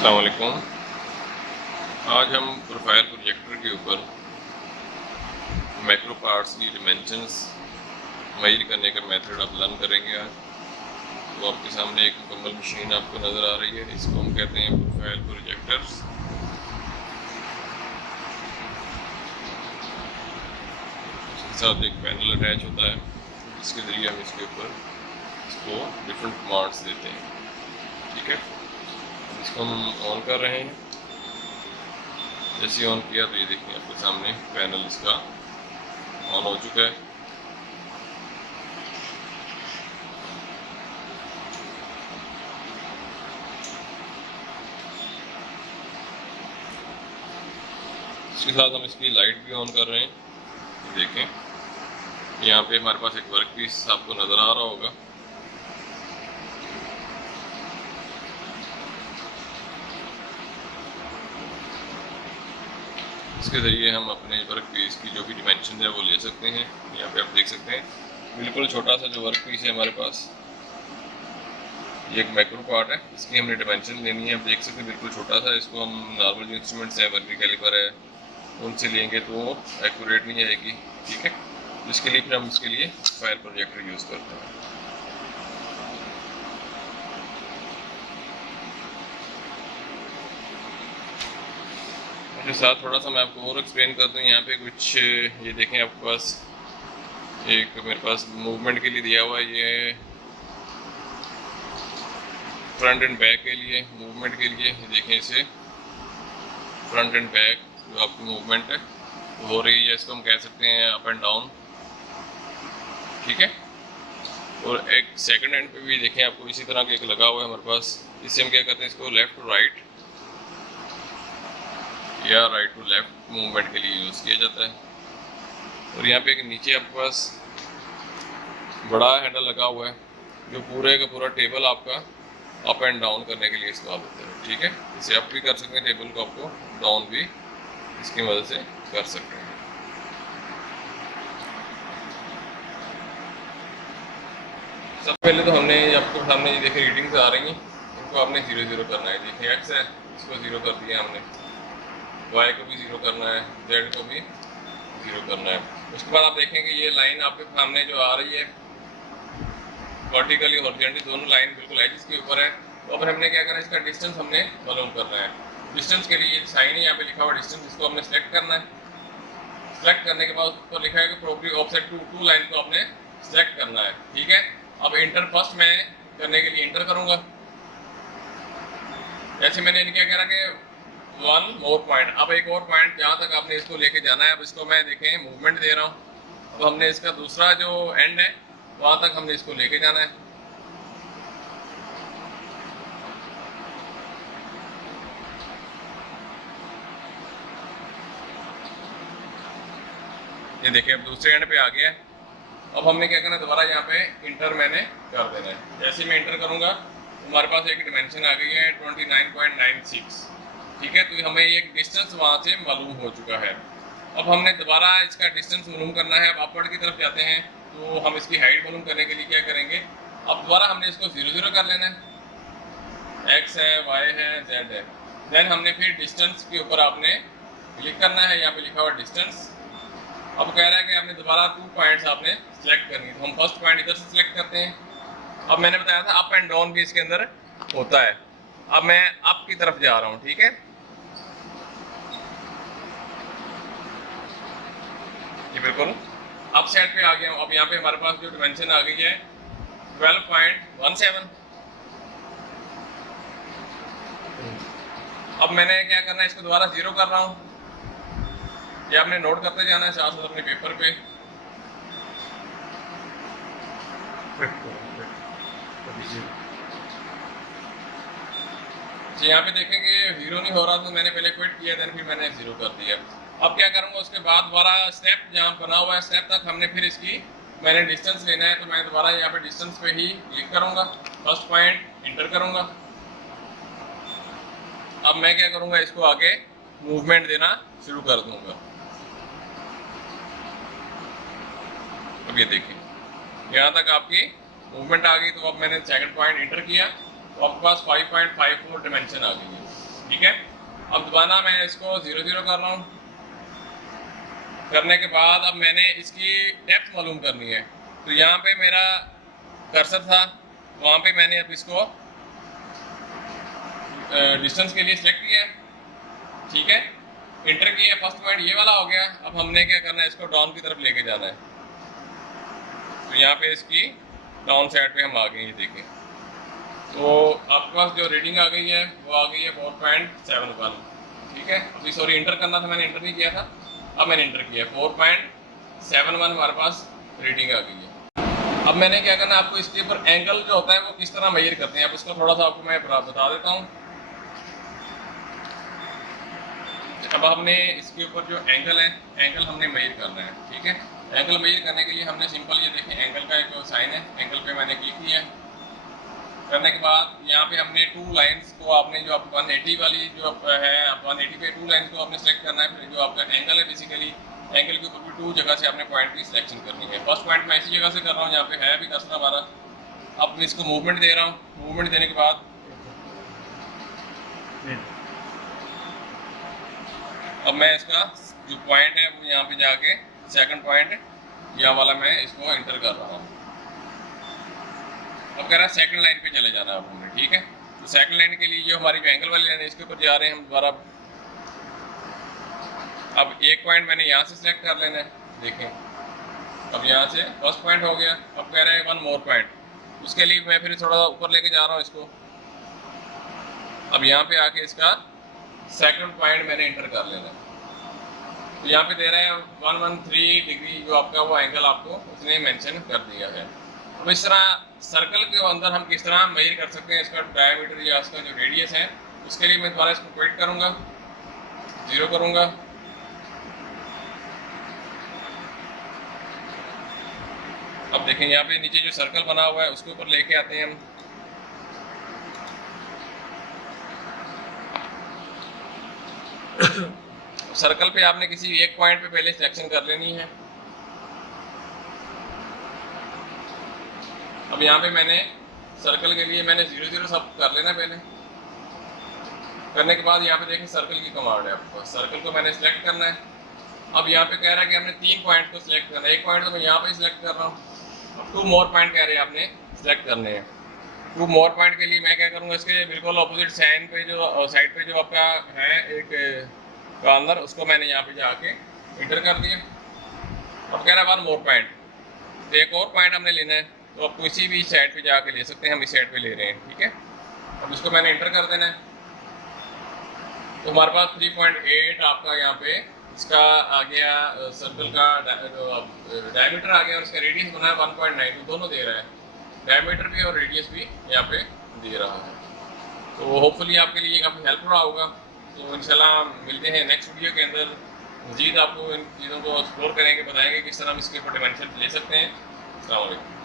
अस्सलाम वालेकुम। आज हम प्रोफाइल प्रोजेक्टर के ऊपर मैक्रो पार्ट्स की डिमेंशंस मेजर करने का मेथड अब लर्न करेंगे। आज तो आपके सामने एक मुकम्मल मशीन आपको नज़र आ रही है, इसको हम कहते हैं प्रोफाइल प्रोजेक्टर्स। इसके साथ एक पैनल अटैच होता है जिसके ज़रिए हम इसके ऊपर इसको डिफरेंट कमांड्स देते हैं। ठीक है, इसको हम ऑन कर रहे हैं। जैसे ऑन किया तो ये देखिए आपके सामने पैनल इसका ऑन हो चुका है। इसके साथ हम इसकी लाइट भी ऑन कर रहे हैं। देखें यहाँ पे हमारे पास एक वर्क पीस आपको नज़र आ रहा होगा। इसके ज़रिए हम अपने वर्क पीस की जो भी डिमेंशन है वो ले सकते हैं। यहाँ पे आप देख सकते हैं बिल्कुल छोटा सा जो वर्क पीस है हमारे पास, ये एक मैक्रो पार्ट है, इसकी हमने डिमेंशन लेनी है। आप देख सकते हैं बिल्कुल छोटा सा। इसको हम नॉर्मल जो इंस्ट्रूमेंट्स है, वर्नियर कैलिपर है, उनसे लेंगे तो एक्यूरेट नहीं आएगी। ठीक है, तो इसके लिए फिर हम इसके लिए फायर प्रोजेक्टर यूज़ करते हैं। इसके साथ थोड़ा सा मैं आपको और एक्सप्लेन कर दूँ। यहाँ पे कुछ ये देखें आपके पास एक मेरे पास मूवमेंट के लिए दिया हुआ है, ये फ्रंट एंड बैक के लिए मूवमेंट के लिए। ये देखें इसे फ्रंट एंड बैक जो आपकी मूवमेंट है हो रही है, इसको हम कह सकते हैं अप एंड डाउन। ठीक है, और एक सेकंड हैंड पे भी देखें आपको इसी तरह का एक लगा हुआ है हमारे पास। इससे हम क्या करते हैं, इसको लेफ़्ट टू राइट या राइट टू लेफ़्ट मूवमेंट के लिए यूज़ किया जाता है। और यहाँ पे एक नीचे आपके पास बड़ा हैंडल लगा हुआ है जो पूरे का पूरा टेबल आपका अप एंड डाउन करने के लिए इस्तेमाल होता है। ठीक है, इसे अप भी कर सकते हैं टेबल को, आपको डाउन भी इसकी मदद से कर सकते हैं। सबसे पहले तो हमने आपको सामने ये देखें रीडिंग्स आ रही हैं, इनको आपने 0 0 करना है। देखिए एक्स है, इसको 0 कर दिया हमने, वाई को भी 0 करना है, जेड को भी 0 करना है। उसके बाद आप देखेंगे ये लाइन आपके सामने जो आ रही है वर्टिकली हॉरिजॉन्टली दोनों लाइन बिल्कुल एजिस के ऊपर है। तो अब हमने क्या करना है, इसका डिस्टेंस हमने मालूम करना है। डिस्टेंस के लिए साइन है यहाँ पे लिखा हुआ डिस्टेंस, इसको हमने सेलेक्ट करना है। सेलेक्ट करने के बाद ऊपर लिखा है कि probably offset to two line को आपने सेलेक्ट करना है। ठीक है, अब इंटर फर्स्ट मैं करने के लिए इंटर करूँगा। जैसे मैंने क्या कह रहा कि 1 मोर पॉइंट, अब एक और पॉइंट जहाँ तक आपने इसको लेके जाना है। अब इसको मैं देखें मूवमेंट दे रहा हूँ। अब हमने इसका दूसरा जो एंड है वहाँ तक हमने इसको लेके जाना है। ये देखिए अब दूसरे एंड पे आ गया है। अब हमने क्या करना है, दोबारा यहाँ पे इंटर मैंने कर देना है। जैसे मैं इंटर करूँगा तो हमारे पास एक डिमेंशन आ गई है 29.96। ठीक है, तो हमें एक डिस्टेंस वहाँ से मालूम हो चुका है। अब हमने दोबारा इसका डिस्टेंस मालूम करना है। अब अपवर्ड की तरफ जाते हैं तो हम इसकी हाइट मालूम करने के लिए क्या करेंगे, अब दोबारा हमने इसको 0 0 कर लेना है। एक्स है, वाई है, जेड है। देन हमने फिर डिस्टेंस के ऊपर आपने क्लिक करना है, यहाँ पे लिखा हुआ डिस्टेंस। अब कह रहा है कि आपने दोबारा 2 पॉइंट्स आपने सेलेक्ट करनी है, तो हम फर्स्ट पॉइंट इधर से सिलेक्ट करते हैं। अब मैंने बताया था अप एंड डाउन भी इसके अंदर होता है। अब मैं अप की तरफ जा रहा हूँ। ठीक है, ये बिल्कुल अप साइड पे आ गया हूँ। अब यहाँ पे हमारे पास जो डिमेंशन आ गई है 12.17। अब मैंने क्या करना है, इसको दोबारा 0 कर रहा हूँ। ये आपने नोट करते जाना है साथ साथ अपने पेपर पे। तो यहाँ पे देखेंगे 0 नहीं हो रहा, तो मैंने पहले क्विट किया, देन फिर मैंने 0 कर दिया। अब क्या करूँगा, उसके बाद दोबारा स्टेप जहाँ बना हुआ है स्टेप तक हमने फिर इसकी मैंने डिस्टेंस लेना है। तो मैं दोबारा यहाँ पे डिस्टेंस पे ही क्लिक करूँगा, फर्स्ट पॉइंट इंटर करूँगा। अब मैं क्या करूँगा, इसको आगे मूवमेंट देना शुरू कर दूँगा। अब ये देखिए यहाँ तक आपकी मूवमेंट आ गई। तो अब मैंने सेकंड पॉइंट इंटर किया तो आपके पास 5.54 डिमेंशन आ गई है। ठीक है। अब दोबारा मैं इसको 0 0 कर रहा हूँ। करने के बाद अब मैंने इसकी डेप्थ मालूम करनी है, तो यहाँ पे मेरा कर्सर था, वहाँ पे मैंने अब इसको डिस्टेंस के लिए सिलेक्ट किया, ठीक है, इंटर किया, फर्स्ट पॉइंट ये वाला हो गया। अब हमने क्या करना है, इसको डाउन की तरफ लेके जाना है। तो यहाँ पे इसकी डाउन साइड पे हम आ गए, ये देखें। तो आपके पास जो रीडिंग आ गई है वो आ गई है 4.71, ठीक है। अभी सॉरी इंटर करना था, मैंने इंटर नहीं किया था, अब मैंने इंटर किया 4.71 हमारे पास रीडिंग आ गई है। अब मैंने क्या करना है, आपको इसके ऊपर एंगल जो होता है वो किस तरह मेजर करते हैं, अब इसको थोड़ा सा आपको मैं बता देता हूँ। अब हमने इसके ऊपर जो एंगल है, एंगल हमने मेजर करना है, ठीक है। एंगल मेजर करने के लिए हमने सिंपल ये देखें, एंगल का एक साइन है, एंगल पे मैंने क्लिक किया। करने के बाद यहाँ पे हमने 2 लाइंस को, आपने जो 180 वाली जो है 180 पे 2 लाइंस को आपने सेलेक्ट करना है। फिर जो आपका एंगल है, बेसिकली एंगल के ऊपर भी 2 जगह से आपने पॉइंट की सिलेक्शन करनी है। फर्स्ट पॉइंट मैं इसी जगह से कर रहा हूँ, यहाँ पे है भी कर्सर हमारा। अब मैं इसको मूवमेंट दे रहा हूँ, मूवमेंट देने के बाद अब मैं इसका जो पॉइंट है वो यहाँ पे जाके सेकंड पॉइंट यह वाला मैं इसको इंटर कर रहा हूँ। अब कह रहा है सेकंड लाइन पे चले जाना है आपने, ठीक है। तो सेकंड लाइन के लिए जो हमारी जो एंगल वाली लाइन है इसके ऊपर जा रहे हैं हम दोबारा। अब एक पॉइंट मैंने यहाँ से सिलेक्ट कर लेना है, देखें। अब यहाँ से फर्स्ट पॉइंट हो गया। अब कह रहे हैं 1 मोर पॉइंट, उसके लिए मैं फिर थोड़ा ऊपर लेके जा रहा हूँ इसको। अब यहाँ पे आके इसका सेकंड पॉइंट मैंने इंटर कर लेना है। तो यहाँ पे दे रहे हैं 113 डिग्री, जो आपका वो एंगल आपको उसने मेंशन कर दिया है। अब इस तरह सर्कल के अंदर हम किस तरह मेजर कर सकते हैं इसका डायमीटर या इसका जो रेडियस है, उसके लिए मैं दोबारा इसको क्विट करूँगा, 0 करूँगा। अब देखें यहाँ पे नीचे जो सर्कल बना हुआ है उसके ऊपर लेके आते हैं हम। सर्कल पे आपने किसी एक पॉइंट पे पहले सिलेक्शन कर लेनी है। अब यहाँ पे मैंने सर्कल के लिए मैंने 0 0 सब कर लेना पहले। करने के बाद यहाँ पे देखें सर्कल की कमांड है आपको, सर्कल को मैंने सिलेक्ट करना है। अब यहाँ पे कह रहा है कि हमने 3 पॉइंट को सिलेक्ट करना है, एक पॉइंट तो मैं यहाँ पे सिलेक्ट कर रहा हूँ। अब 2 मोर पॉइंट कह रहे हैं आपने सिलेक्ट करने हैं। 2 मोर पॉइंट के लिए मैं क्या करूँगा, इसके बिल्कुल अपोजिट साइड पे जो आपका है एक कॉर्नर, उसको मैंने यहाँ पे जाके इंटर कर दिया। अब कह रहा है 1 मोर पॉइंट, तो एक और पॉइंट हमने लेना है, तो आप किसी भी साइड पे जाके ले सकते हैं, हम इस साइड पे ले रहे हैं, ठीक है। अब इसको मैंने इंटर कर देना है। तो हमारे पास 3.8 आपका यहाँ पे इसका आ गया, सर्कल का डायमीटर आ गया और इसका रेडियस बना है 1.92, दोनों दे रहा है, डायमीटर भी और रेडियस भी यहाँ पे दे रहा है। तो होपफुली आपके लिए काफ़ी हेल्प रहा होगा। तो इंशाल्लाह मिलते हैं नेक्स्ट वीडियो के अंदर, मज़ीद आपको इन चीज़ों को एक्सप्लोर करेंगे, बताएंगे किस तरह हम इसके ऊपर डिमेंशन ले सकते हैं। अस्सलाम वालेकुम।